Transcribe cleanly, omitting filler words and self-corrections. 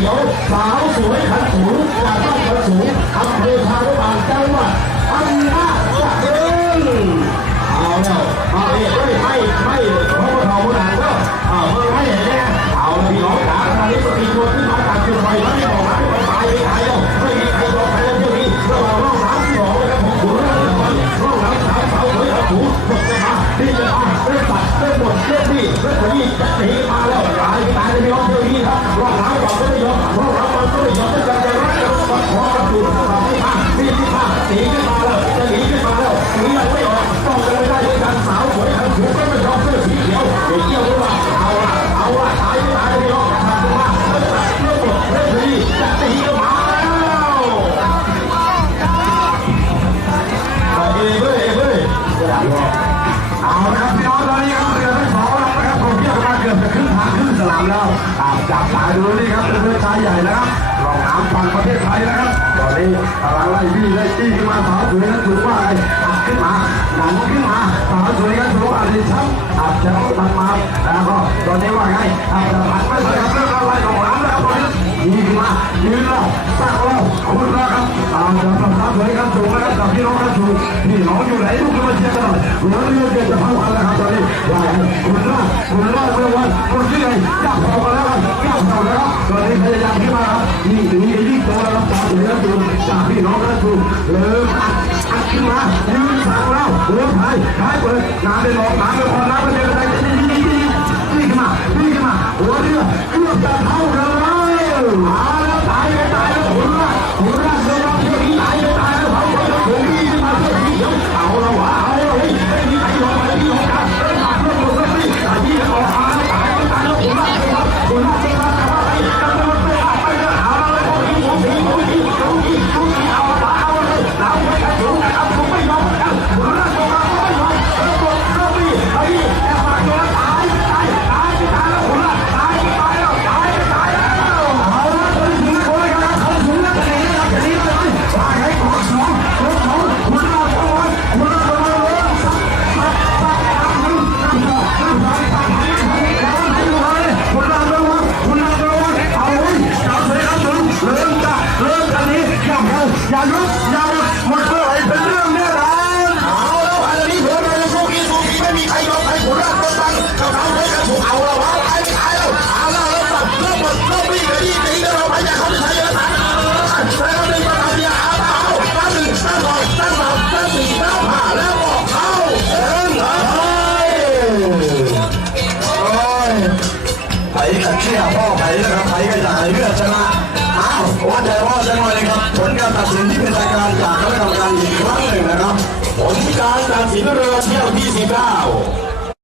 ขียวสาวสวยขันสูงจากบ้านขันสูงอำเภอพานุบาลจังหวัดอันนาจะเดินเอาแล้วเอาเองไม่เพราะว่าเราโบราณก็ไม่ให้แน่เอาพี่น้องขาตอนนี้ก็ตีตัวขึ้นมาตัดขึ้นไปไม่บอกนะไม่ตายไม่ตายแล้วไม่มีใครบอกใครแล้วเที่ยวนี้เราร่องน้ำที่บอกนะครับผมขุนร่องน้ำสาวสวยขันสูงหมดเลยนะนี่จะเริ่มตัดเริ่มหมดเริ่มที่เริ่มขยี้จะหนีมาแล้วตายเลยพี่น้องเที่ยวนี้ครับร่องน้ำก่อนก็ไม่ยอมร่องน้ำมันก็ไม่ยอมจะรักจะขอกับอยู่ที่ผ้าที่ผ้าหนีขึ้นมาแล้วจะหนีขึ้นมาแล้วหนียังไม่ออกต้องกันไม่ได้ด้วยกันสาวสวยขันสูงก็ไม่ยอมเสื้อสีเขียวเกี่ยวด้วยว่าเอาละตายไม่ตายพี่น้องทำว่าเริ่มตัดเริ่มหมดเริ่มขยี้จะหนีก็มาแล้วเอาละครับพี่น้องตอนนี้ครับเรือทั้งสองลำนะครับผมเที่ยวมาเกือบจะครึ่งทางครึ่งสนามแล้วจับตาดูนี่ครับเป็นเรือชายใหญ่นะครับรองน้ำฝั่งประเทศไทยนะครับตอนนี้กำลังไล่บี้ไล่จี้ขึ้นมาสาวสวยนั้นถือว่าไงขึ้นมาหนันขึ้นมาสาวสวยนั้นถือว่าดีช้ำอาจจะต้องตัดมาแล้วก็ตอนนี้ว่าไงอาจจะผ่านไม่เลยครับเรื่องอะไรของน้ำแล้วตอนนี้ยิงมายืนแล้วตั้งแล้วคุณนะครับจะสาวสวยกันสูงนะครับกับพี่น้องกันสูงพี่น้องอยู่ไหนลูกมาเชียร์กันหน่อยเรือเกิดจะพังวันแล้วครับตอนนี้ว่าคุณรอดเมื่อวันคุณที่ไหนย่างเผามาแล้วย่างเผาแล้วตอนนี้พยายามขึ้นมาครับยิ่งโตแล้วครับสาวสวยกันสูงจากพี่น้องกันสูงเริ่มอัดขึ้นมายืนสั่งแล้วเรือพายเปิดน้ำเป็นหลอกน้ำเป็นคนน้ำเป็นอะไรนี่ขึ้นมาหัวเรือเกือบจะเท่ากันแล้วแล้วตายแล้วคุณรอดเรือเที่ยวนี้ตายแล้วเขาผมนี่มาเที่ยวนี้เดี๋ยวเอาละวะเอาละเฮ้ยไม่มีใครยอมไม่ยอมกันเรื่องหนักเรื่องหมดเลยแต่ที่ออกมาตายแล้วผมรอดเลยครับคุณรอดเลยครับแต่ว่าไปกันไม่ได้เอาละผมยิงเอาเลยเราไม่กันอยู่นะครับผมไม่ยอมกันคุณรอดตัวมาไม่ยอมกดเข้าไปไอ้แอบมาตัวตายแล้วคุณรอดตายแล้วเอาละคนถึงคนเลยครับเขาถึงแล้วจะหนีเลยตายให้กดสองคุณรอดอย่าลุกหมดเลยเป็นเรื่องแน่นอนเอาแล้วอันนี้ผมเลยสู้กี้ไม่มีใครยอมใครผมรักคนฟังเขาเลยกันถูกเอาแล้วว่าตายแล้วเอาแล้วเริ่มวิ่งเลยตีกันเราไปอย่าเขาจะใช้เยอะนะแล้วหนึ่งมาทำยาเอาตั้งหนึ่งตั้งสองตั้งสามตั้งสี่ตั้งห้าแล้วออกเข้าไผ่กันเชี่ยพ่อไผ่นะครับไผ่กันจ่ายเลือดชนะว่าแต่ว่าจะหน่อยนะครับผลการตัดสินที่เป็นรายการจากคณะกรรมการอีกครั้งหนึ่งนะครับผลการตัดสินเรือเที่ยวที่19